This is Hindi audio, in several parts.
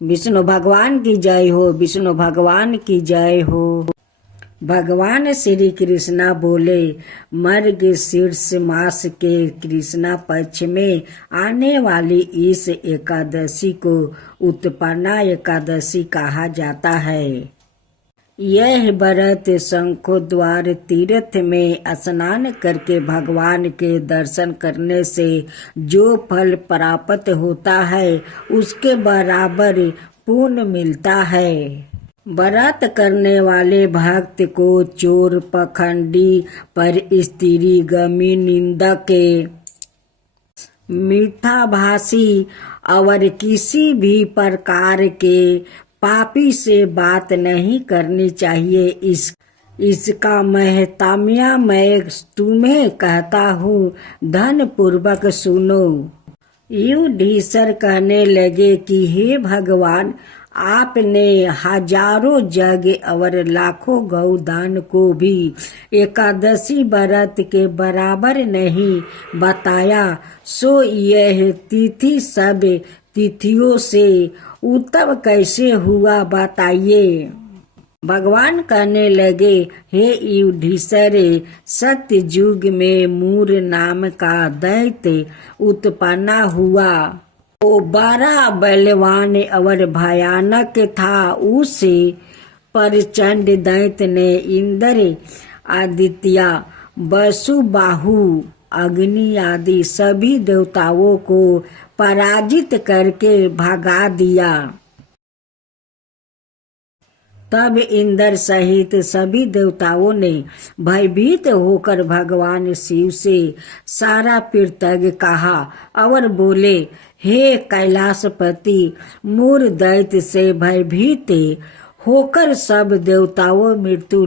विष्णु भगवान की जय हो, विष्णु भगवान की जय हो। भगवान श्री कृष्णा बोले, मर्ग शीर्ष मास के कृष्णा पक्ष में आने वाली इस एकादशी को उत्पन्ना एकादशी कहा जाता है। यह व्रत शंखो द्वार तीर्थ में स्नान करके भगवान के दर्शन करने से जो फल प्राप्त होता है उसके बराबर पुण्य मिलता है। व्रत करने वाले भक्त को चोर, पखंडी, पर स्त्री, गमी, निंदक, मिथ्याभाषी और किसी भी प्रकार के पापी से बात नहीं करनी चाहिए। इसका महत्म्य मैं तुम्हें कहता हूँ, धन पूर्वक सुनो। युधिष्ठिर कहने लगे कि हे भगवान, आपने हजारों यज्ञ और लाखों गौदान को भी एकादशी व्रत के बराबर नहीं बताया, सो यह तिथि सब तिथियों से उत्तम कैसे हुआ बताइए। भगवान कहने लगे, हे युधिष्ठिर, सत्य युग में मूर नाम का दैत्य उत्पन्न हुआ। वो बड़ा बलवान और भयानक था। उस प्रचंड दैत्य ने इंद्र, आदित्य, वसुबाहु, अग्नि आदि सभी देवताओं को पराजित करके भगा दिया। तब इंद्र सहित सभी देवताओं ने भयभीत होकर भगवान शिव से सारा कृतज्ञ कहा और बोले, हे कैलाशपति, मूर दैत्य से भयभीत होकर सब देवताओं मृत्यु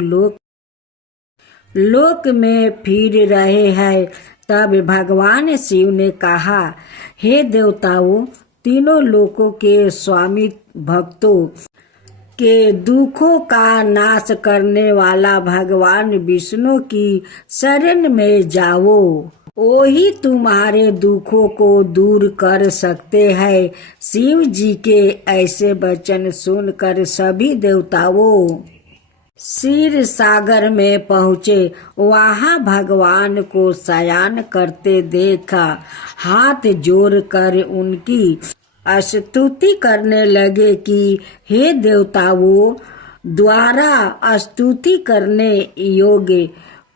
लोक में फिर रहे हैं। तब भगवान शिव ने कहा, हे देवताओं, तीनों लोकों के स्वामी भक्तों के दुखों का नाश करने वाला भगवान विष्णु की शरण में जाओ, वही तुम्हारे दुखों को दूर कर सकते हैं। शिव जी के ऐसे वचन सुनकर सभी देवताओं क्षीर सागर में पहुँचे। वहाँ भगवान को शयन करते देखा, हाथ जोड़कर उनकी स्तुति करने लगे कि हे देवताओं, द्वारा स्तुति करने योग्य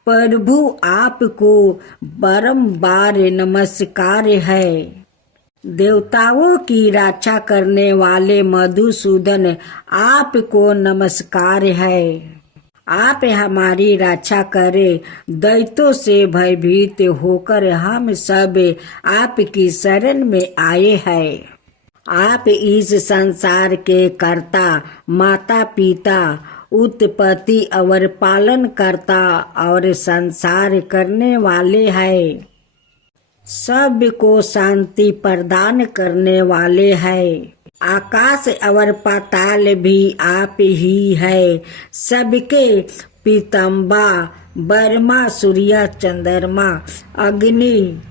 प्रभु आपको बारंबार नमस्कार है। देवताओं की रक्षा करने वाले मधुसूदन, आपको नमस्कार है। आप हमारी रक्षा करें। दैत्यों से भयभीत होकर हम सब आपकी शरण में आए हैं। आप इस संसार के कर्ता, माता पिता, उत्पत्ति और पालन करता और संसार करने वाले हैं। सब को शांति प्रदान करने वाले हैं। आकाश और पाताल भी आप ही है। सबके पीतम्बा, ब्रह्मा, सूर्य, चंद्रमा, अग्नि,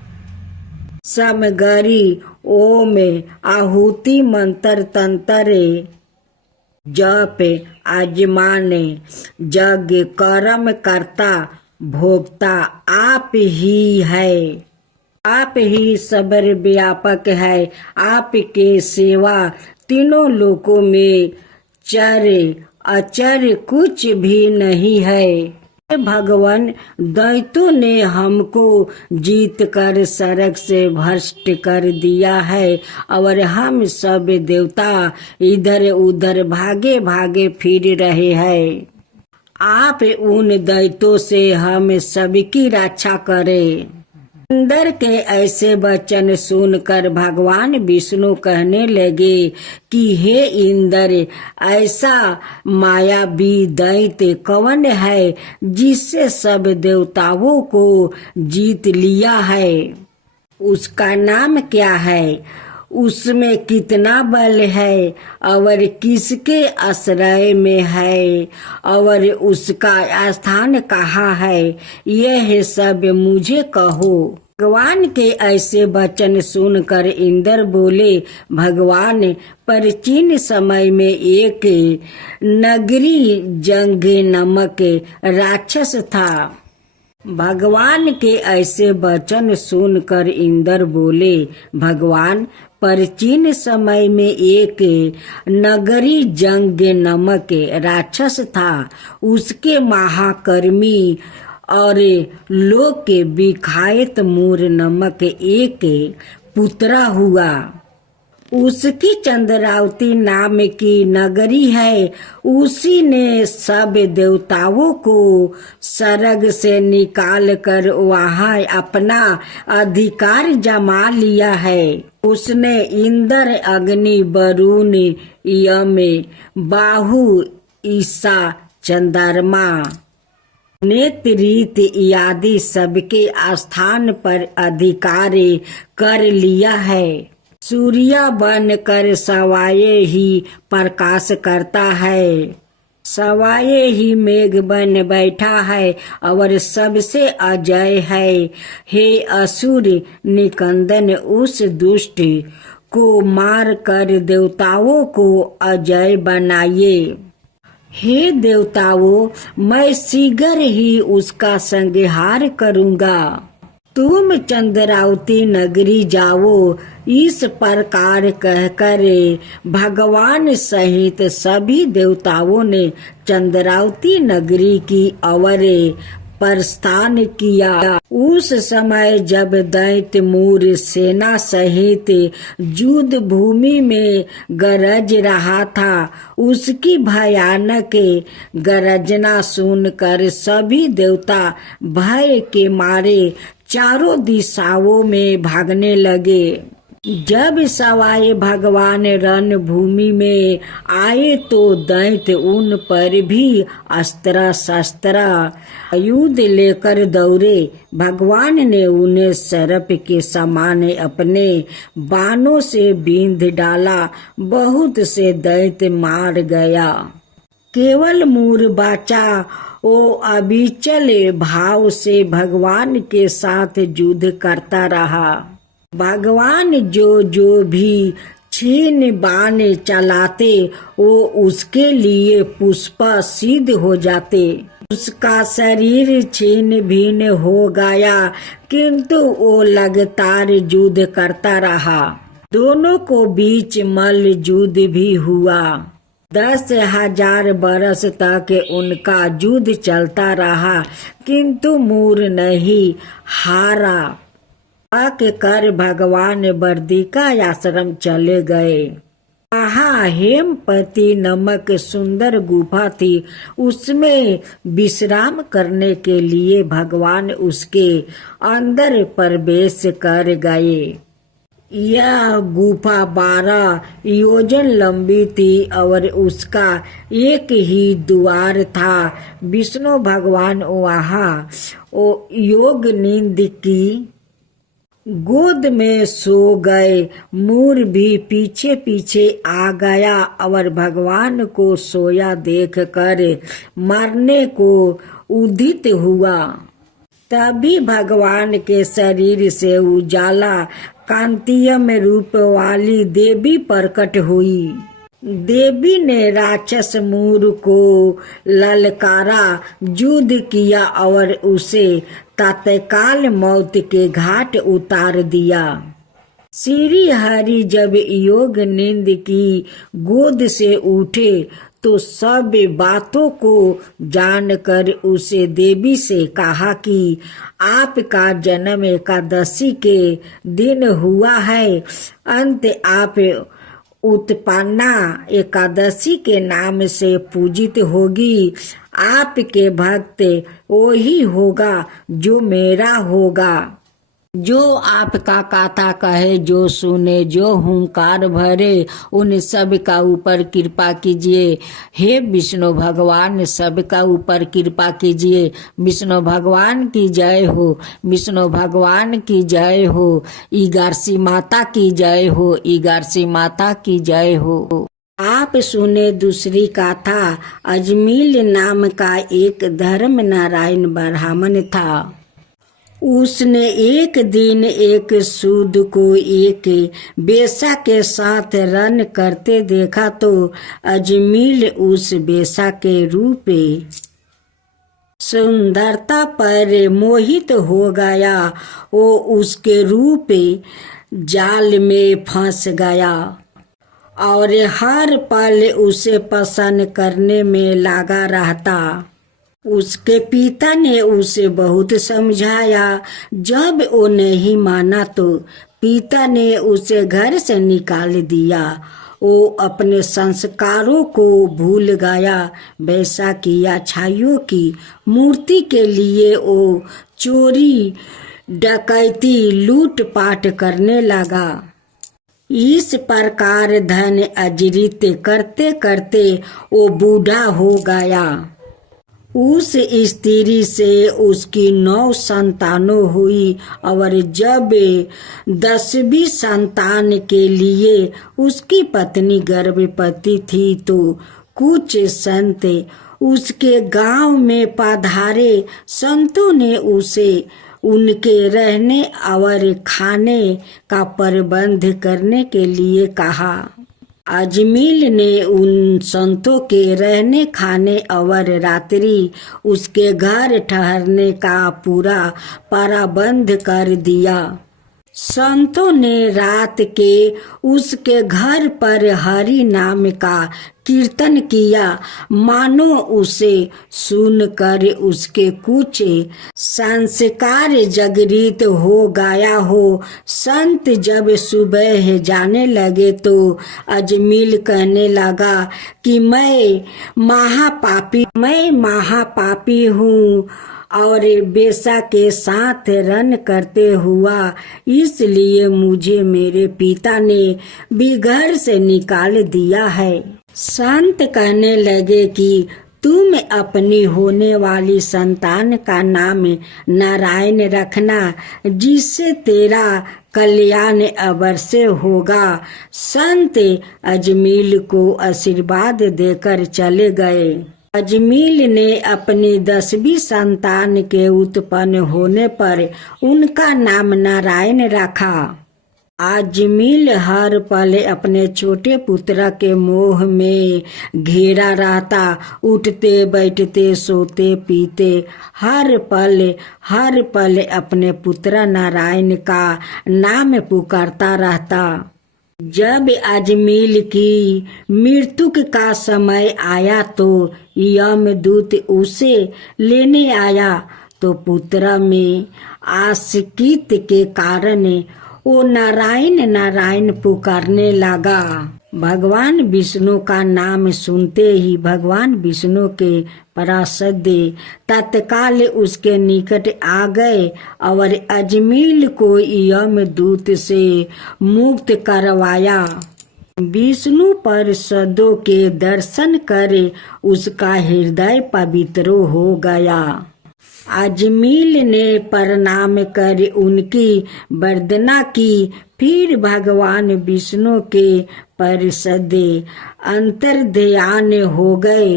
समगरी, ओम, आहुति, मंत्र, तंत्र, जप, आजमान, यज्ञ, कर्म करता, भोक्ता आप ही है। आप ही सबर व्यापक है। आपके सेवा तीनों लोकों में चर अचर कुछ भी नहीं है। भगवान, दैत्यों ने हमको जीत कर सड़क से भ्रष्ट कर दिया है और हम सब देवता इधर उधर भागे भागे फिर रहे हैं। आप उन दैत्यों से हम सबकी रक्षा करें। इंद्र के ऐसे वचन सुनकर भगवान विष्णु कहने लगे कि हे इंद्र, ऐसा मायावी दैत्य कौन है जिससे सब देवताओं को जीत लिया है? उसका नाम क्या है? उसमें कितना बल है और किसके आश्रय में है और उसका स्थान कहाँ है? यह सब मुझे कहो। भगवान के ऐसे वचन सुनकर इंद्र बोले, भगवान प्राचीन समय में एक नगरी जंग नामक राक्षस था। भगवान के ऐसे वचन सुनकर इंद्र बोले, भगवान प्राचीन समय में एक नगरी जंग नामक राक्षस था। उसके महाकर्मी और लोक के विखायत मूर नामक एक पुत्रा हुआ। उसकी चंद्रावती नाम की नगरी है। उसी ने सब देवताओं को स्वर्ग से निकाल कर वहाँ अपना अधिकार जमा लिया है। उसने इंद्र, अग्नि, वरुण, यम, बाहु, ईसा, चंद्रमा, नेत्रित आदि सबके स्थान पर अधिकार कर लिया है। सूर्य बन कर सवाए ही प्रकाश करता है, सवाए ही मेघ बन बैठा है और सबसे अजय है। हे असुर निकंदन, उस दुष्ट को मार कर देवताओं को अजय बनाइए। हे देवताओं, मैं शीघ्र ही उसका संहार करूंगा। तुम चंद्रावती नगरी जाओ। इस प्रकार कहकर भगवान सहित सभी देवताओं ने चंद्रावती नगरी की ओर प्रस्थान किया। उस समय जब दैत्य मूर सेना सहित युद्ध भूमि में गरज रहा था, उसकी भयानक गरजना सुनकर सभी देवता भय के मारे चारों दिशाओं में भागने लगे। जब सवाए भगवान रण भूमि में आए तो दैत्य उन पर भी अस्त्र शस्त्र युद्ध लेकर दौड़े। भगवान ने उन्हें सर्प के समान अपने बाणों से बींध डाला। बहुत से दैत्य मार गया। केवल मूर बाचा। वो अविचल भाव से भगवान के साथ युद्ध करता रहा। भगवान जो भी छीन बाण चलाते वो उसके लिए पुष्प सिद्ध हो जाते। उसका शरीर छीन भिन्न हो गया, किंतु वो लगातार युद्ध करता रहा। दोनों को बीच मल्ल युद्ध भी हुआ। 10,000 बरस तक उनका युद्ध चलता रहा, किंतु मूर नहीं हारा। कर भगवान बर्दिका आश्रम चले गए। वहाँ हेमपति नामक सुंदर गुफा थी। उसमें विश्राम करने के लिए भगवान उसके अंदर प्रवेश कर गए। यह गुफा 12 योजन लंबी थी और उसका एक ही द्वार था। विष्णु भगवान वहाँ योग नींद की गोद में सो गए। मूर भी पीछे पीछे आ गया और भगवान को सोया देखकर मरने को उदित हुआ। तभी भगवान के शरीर से उजाला कांतिमय रूप वाली देवी प्रकट हुई। देवी ने राक्षस मूर को ललकारा, युद्ध किया और उसे तत्काल मौत के घाट उतार दिया। श्री हरि जब योग नींद की गोद से उठे तो सब बातों को जानकर उसे देवी से कहा कि आपका जन्म एकादशी के दिन हुआ है। अंत आप उत्पन्ना एकादशी के नाम से पूजित होगी। आपके भक्त वही होगा जो मेरा होगा, जो आपका कथा कहे, जो सुने, जो हुंकार भरे, उन सब का ऊपर कृपा कीजिए। हे विष्णु भगवान, सबका ऊपर कृपा कीजिए। विष्णु भगवान की जय हो, विष्णु भगवान की जय हो, ईगारसी माता की जय हो, ईगारसी माता की जय हो। आप सुने दूसरी कथा। अजमील नाम का एक धर्म नारायण ब्राह्मण था। उसने एक दिन एक सूद को एक बेशा के साथ रन करते देखा तो अजमील उस बेशा के रूप सुंदरता पर मोहित हो गया। वो उसके रूप जाल में फंस गया और हर पल उसे पसंद करने में लगा रहता। उसके पिता ने उसे बहुत समझाया। जब वो नहीं माना तो पिता ने उसे घर से निकाल दिया। वो अपने संस्कारों को भूल गया। वैसा की अच्छाइयों की मूर्ति के लिए वो चोरी डकैती लूटपाट करने लगा। इस प्रकार धन अर्जित करते करते वो बूढ़ा हो गया। उस स्त्री से उसकी 9 संतानों हुई और जब 10वीं संतान के लिए उसकी पत्नी गर्भवती थी तो कुछ संत उसके गांव में पधारे। संतों ने उसे उनके रहने और खाने का प्रबंध करने के लिए कहा। अजमील ने उन संतों के रहने खाने और रात्रि उसके घर ठहरने का पूरा प्रबंध कर दिया। संतों ने रात के उसके घर पर हरि नाम का कीर्तन किया। मानो उसे सुनकर उसके कुछ संस्कार जागृत हो गया हो। संत जब सुबह जाने लगे तो अजमील कहने लगा कि मैं महापापी हूँ और बेशा के साथ रन करते हुआ, इसलिए मुझे मेरे पिता ने भी घर से निकाल दिया है। संत कहने लगे कि तुम अपनी होने वाली संतान का नाम नारायण रखना, जिससे तेरा कल्याण अवश्य होगा। संत अजमील को आशीर्वाद देकर चले गए। अजमील ने अपनी 10वीं संतान के उत्पन्न होने पर उनका नाम नारायण रखा। अजमील हर पल अपने छोटे पुत्र के मोह में घेरा रहता। उठते बैठते सोते पीते हर पल अपने पुत्र नारायण का नाम पुकारता रहता। जब अजमील की मृत्यु का समय आया तो यमदूत उसे लेने आया तो पुत्र में आसक्ति के कारण वो नारायण नारायण पुकारने लगा। भगवान विष्णु का नाम सुनते ही भगवान विष्णु के पार्षद तत्काल उसके निकट आ गए और अजमील को यमदूत से मुक्त करवाया। विष्णु पार्षदों के दर्शन कर उसका हृदय पवित्र हो गया। अजमील ने प्रणाम कर उनकी वंदना की। फिर भगवान विष्णु के पार्षद अंतर्ध्यान हो गए।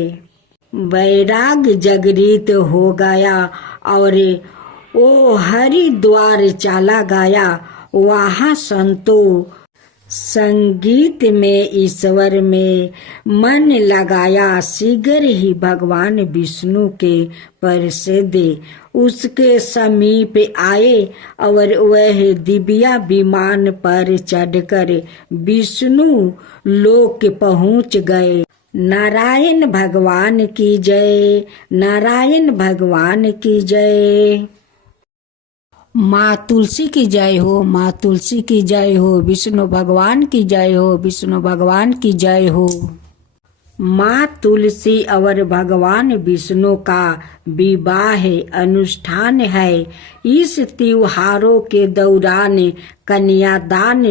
वैराग्य जागृत हो गया और वो हरिद्वार चला गया। वहाँ संतों संगीत में ईश्वर में मन लगाया। शीघ्र ही भगवान विष्णु के पार्षद उसके समीप आए और वह दिव्य विमान पर चढ़कर विष्णु लोक पहुँच गए। नारायण भगवान की जय, नारायण भगवान की जय। माँ तुलसी की जय हो, माँ तुलसी की जय हो। विष्णु भगवान की जय हो, विष्णु भगवान की जय हो। माँ तुलसी और भगवान विष्णु का विवाह अनुष्ठान है। इस त्योहारों के दौरान कन्यादान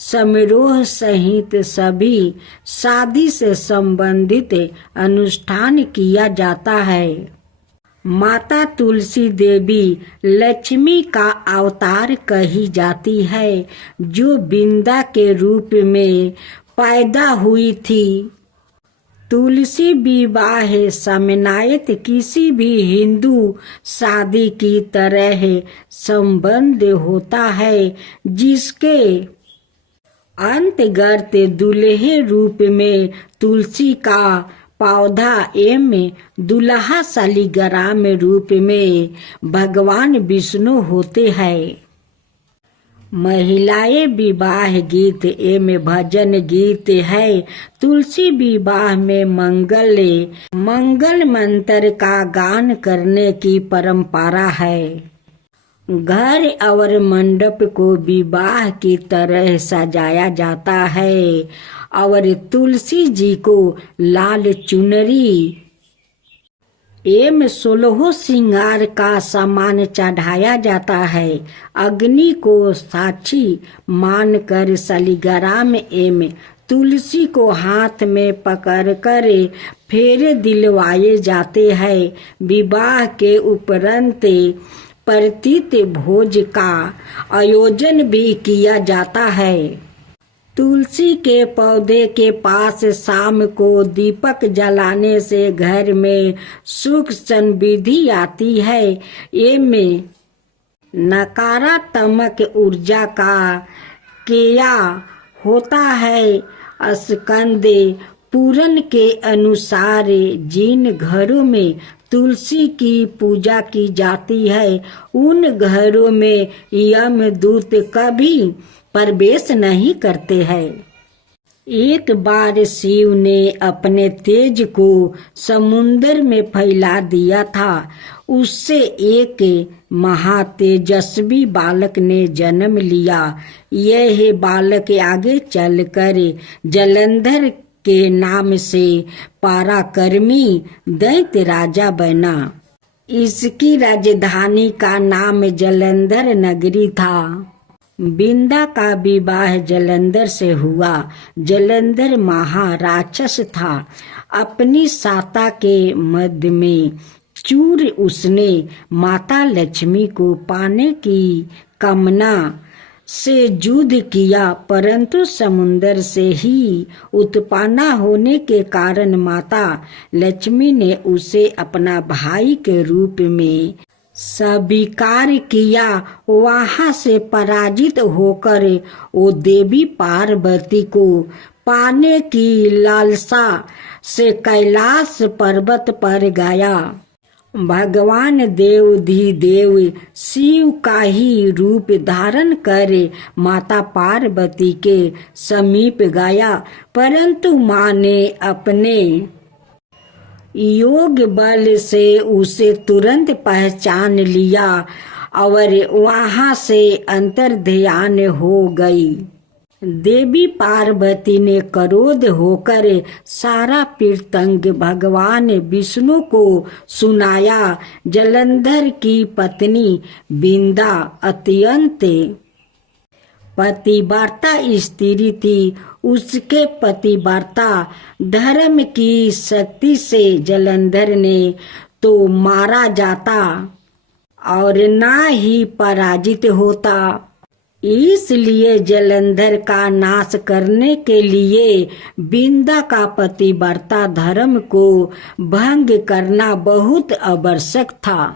समारोह सहित सभी शादी से संबंधित अनुष्ठान किया जाता है। माता तुलसी देवी लक्ष्मी का अवतार कही जाती है, जो वृंदा के रूप में पैदा हुई थी। तुलसी विवाह समनायत किसी भी हिंदू शादी की तरह संबंध होता है, जिसके अंतर्गत दूल्हे रूप में तुलसी का पौधा एवं दुल्हा शालिग्राम रूप में भगवान विष्णु होते हैं। महिलाएं विवाह गीत एवं भजन गीत है। तुलसी विवाह में मंगल मंत्र का गान करने की परंपरा है। घर और मंडप को विवाह की तरह सजाया जाता है और तुलसी जी को लाल चुनरी एवं 16 श्रृंगार का सामान चढ़ाया जाता है। अग्नि को साक्षी मानकर शालिग्राम एवं तुलसी को हाथ में पकड़कर फेरे दिलवाए जाते हैं। विवाह के उपरांत प्रतीत भोज का आयोजन भी किया जाता है। तुलसी के पौधे के पास शाम को दीपक जलाने से घर में सुख समृद्धि आती है। एवं नकारात्मक ऊर्जा का क्रिया होता है। स्कंद पुराण के अनुसार जिन घरों में तुलसी की पूजा की जाती है, उन घरों में यमदूत कभी प्रवेश नहीं करते हैं। एक बार शिव ने अपने तेज को समुद्र में फैला दिया था। उससे एक महातेजस्वी बालक ने जन्म लिया। यह बालक आगे चलकर जलंधर के नाम से पराक्रमी दैत्य राजा बना। इसकी राजधानी का नाम जलंधर नगरी था। बिंदा का विवाह जलंधर से हुआ। जलंधर महाराक्षस था। अपनी साता के मध्य में चूर उसने माता लक्ष्मी को पाने की कामना से युद्ध किया, परंतु समुद्र से ही उत्पन्न होने के कारण माता लक्ष्मी ने उसे अपना भाई के रूप में स्वीकार किया। वहां से पराजित होकर वो देवी पार्वती को पाने की लालसा से कैलाश पर्वत पर गया। भगवान देवाधिदेव शिव का ही रूप धारण कर माता पार्वती के समीप गया, परंतु माँ ने अपने योग बल से उसे तुरंत पहचान लिया और वहां से अंतर्ध्यान हो गई। देवी पार्वती ने क्रोध होकर सारा वृत्तांत भगवान विष्णु को सुनाया। जलंधर की पत्नी बिंदा अत्यंत पतिव्रता स्त्री थी। उसके पतिव्रता धर्म की शक्ति से जलंधर ने तो मारा जाता और ना ही पराजित होता। इसलिए जलंधर का नाश करने के लिए बिंदा का पतिव्रता धर्म को भंग करना बहुत आवश्यक था।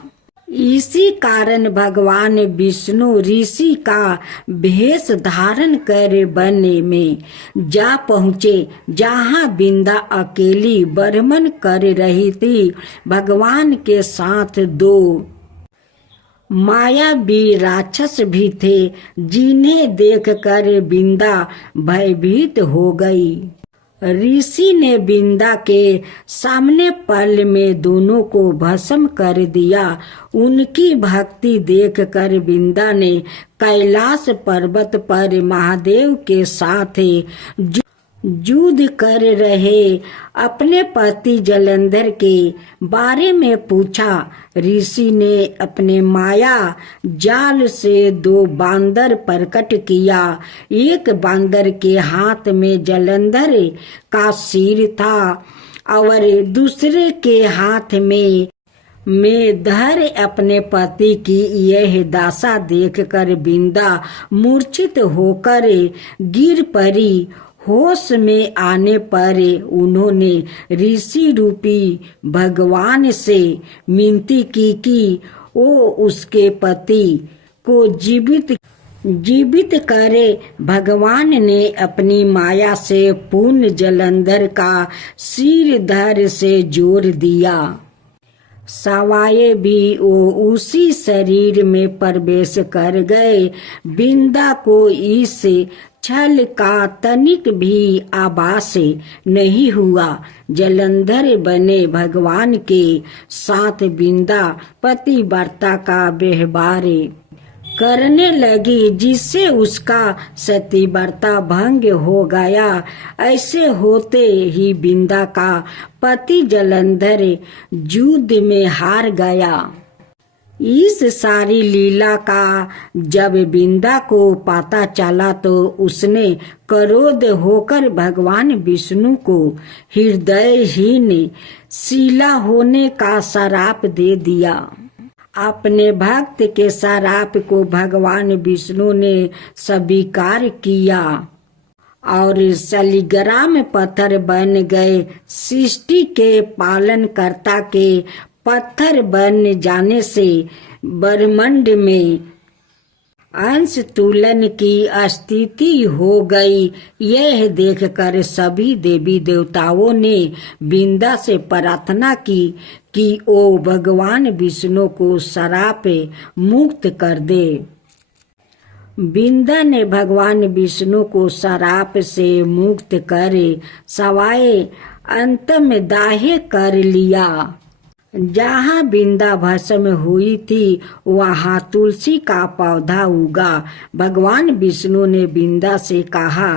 इसी कारण भगवान विष्णु ऋषि का भेष धारण कर वन में जा पहुँचे, जहाँ बिंदा अकेली भ्रमण कर रही थी। भगवान के साथ 2 मायावी राक्षस भी थे, जिन्हें देखकर बिंदा भयभीत हो गई। ऋषि ने बिंदा के सामने पल में दोनों को भस्म कर दिया। उनकी भक्ति देखकर बिंदा ने कैलाश पर्वत पर महादेव के साथ युद्ध कर रहे अपने पति जलंधर के बारे में पूछा। ऋषि ने अपने माया जाल से 2 बांदर प्रकट किया। एक बांदर के हाथ में जलंधर का सिर था और दूसरे के हाथ में धर अपने पति की यह दशा देखकर बिंदा मूर्छित होकर गिर पड़ी। होश में आने पर उन्होंने ऋषि रूपी भगवान से विनती की कि वो उसके पति को जीवित करे। भगवान ने अपनी माया से पूर्ण जलंधर का सिर धड़ से जोड़ दिया। सवाए भी वो उसी शरीर में प्रवेश कर गए। बिंदा को इस छल का तनिक भी आभास नहीं हुआ। जलंधर बने भगवान के साथ बिंदा पतिव्रता का व्यवहार करने लगी, जिससे उसका सतीव्रता भंग हो गया। ऐसे होते ही बिंदा का पति जलंधर युद्ध में हार गया। इस सारी लीला का जब बिंदा को पता चला तो उसने क्रोध होकर भगवान विष्णु को हृदयहीन शिला होने का श्राप दे दिया। अपने भक्त के श्राप को भगवान विष्णु ने स्वीकार किया और शालिग्राम पत्थर बन गए। सृष्टि के पालनकर्ता के पत्थर बन जाने से ब्रह्मांड में अंश तुलन की स्थिति हो गई। यह देखकर सभी देवी देवताओं ने बिंदा से प्रार्थना की कि वो भगवान विष्णु को श्राप मुक्त कर दे। बिंदा ने भगवान विष्णु को श्राप से मुक्त कर सवाए अंत में दाह कर लिया। जहाँ बिंदा भस्म हुई थी वहाँ तुलसी का पौधा उगा। भगवान विष्णु ने बिंदा से कहा,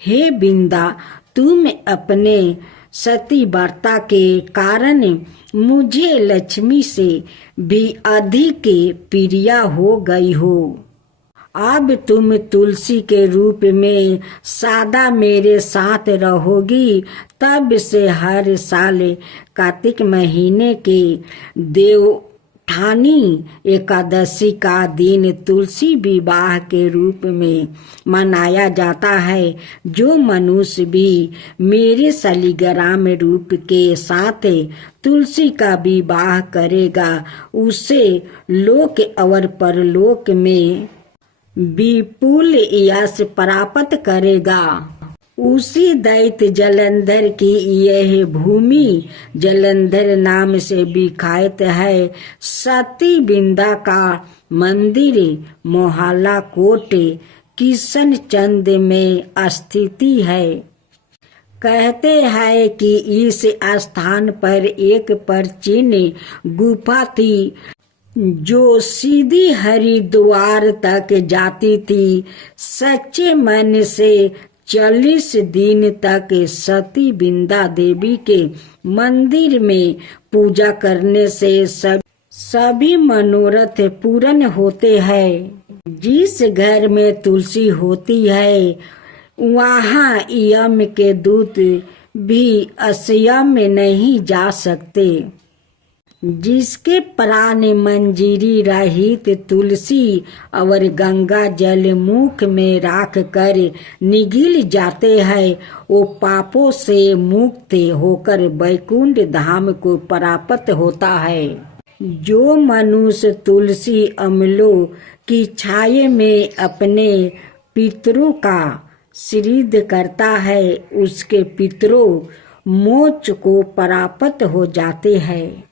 हे बिंदा, तुम अपने सतीव्रता के कारण मुझे लक्ष्मी से भी अधिक प्रिया हो गई हो। अब तुम तुलसी के रूप में सदा मेरे साथ रहोगी। तब से हर साल कार्तिक महीने के देवउठानी एकादशी का दिन तुलसी विवाह के रूप में मनाया जाता है। जो मनुष्य भी मेरे शालिग्राम रूप के साथ तुलसी का विवाह करेगा उसे लोक और परलोक में विपुल यश प्राप्त करेगा। उसी दैत्य जलंधर की यह भूमि जलंधर नाम से विख्यात है। सती बिंदा का मंदिर मोहल्ला कोट किशन चंद में स्थित है। कहते हैं कि इस स्थान पर एक प्राचीन गुफा थी जो सीधी हरिद्वार तक जाती थी। सच्चे मन से 40 दिन तक सती बिंदा देवी के मंदिर में पूजा करने से सभी मनोरथ पूर्ण होते हैं। जिस घर में तुलसी होती है वहाँ यम के दूत भी असयम नहीं जा सकते। जिसके प्राण मंजीरी रहित तुलसी और गंगा जल मुख में राख कर निगल जाते हैं वो पापों से मुक्त होकर वैकुंठ धाम को प्राप्त होता है। जो मनुष्य तुलसी अमलों की छाये में अपने पितरों का श्राद्ध करता है उसके पितरों मोक्ष को प्राप्त हो जाते हैं।